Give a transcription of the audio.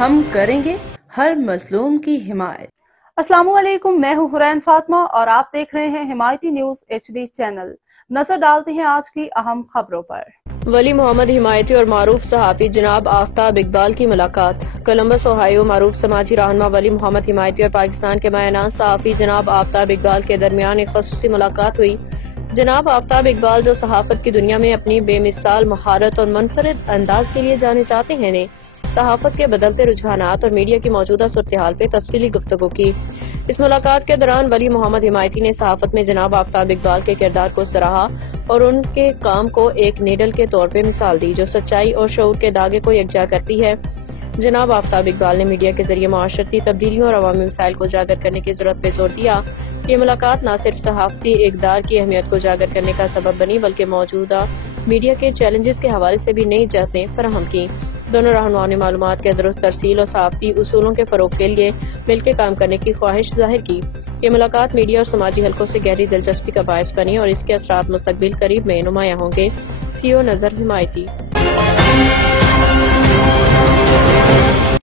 ہم کریں گے ہر مظلوم کی حمایت۔ السلام علیکم، میں ہوں حرین فاطمہ اور آپ دیکھ رہے ہیں حمایتی نیوز HD چینل۔ نظر ڈالتے ہیں آج کی اہم خبروں پر۔ ولی محمد حمایتی اور معروف صحافی جناب آفتاب اقبال کی ملاقات۔ کولمبس اوہایو معروف سماجی رہنما ولی محمد حمایتی اور پاکستان کے مایہ ناز صحافی جناب آفتاب اقبال کے درمیان ایک خصوصی ملاقات ہوئی۔ جناب آفتاب اقبال جو صحافت کی دنیا میں اپنی بے مثال مہارت اور منفرد انداز کے لیے جانے جاتے ہیں نے صحافت کے بدلتے رجحانات اور میڈیا کی موجودہ صورتحال پہ تفصیلی گفتگو کی۔ اس ملاقات کے دوران ولی محمد حمایتی نے صحافت میں جناب آفتاب اقبال کے کردار کو سراہا اور ان کے کام کو ایک نیڈل کے طور پہ مثال دی جو سچائی اور شعور کے دھاگے کو یکجا کرتی ہے۔ جناب آفتاب اقبال نے میڈیا کے ذریعے معاشرتی تبدیلیوں اور عوامی مسائل کو اجاگر کرنے کی ضرورت پہ زور دیا۔ یہ ملاقات نہ صرف صحافتی اقدار کی اہمیت کو اجاگر کرنے کا سبب بنی بلکہ موجودہ میڈیا کے چیلنجز کے حوالے سے بھی نئی جہتیں فراہم کی۔ دونوں رہنماؤں نے معلومات کے درست ترسیل اور صحافتی اصولوں کے فروغ کے لیے مل کے کام کرنے کی خواہش ظاہر کی۔ یہ ملاقات میڈیا اور سماجی حلقوں سے گہری دلچسپی کا باعث بنی اور اس کے اثرات مستقبل قریب میں نمایاں ہوں گے۔ CEO نظر حمایتی۔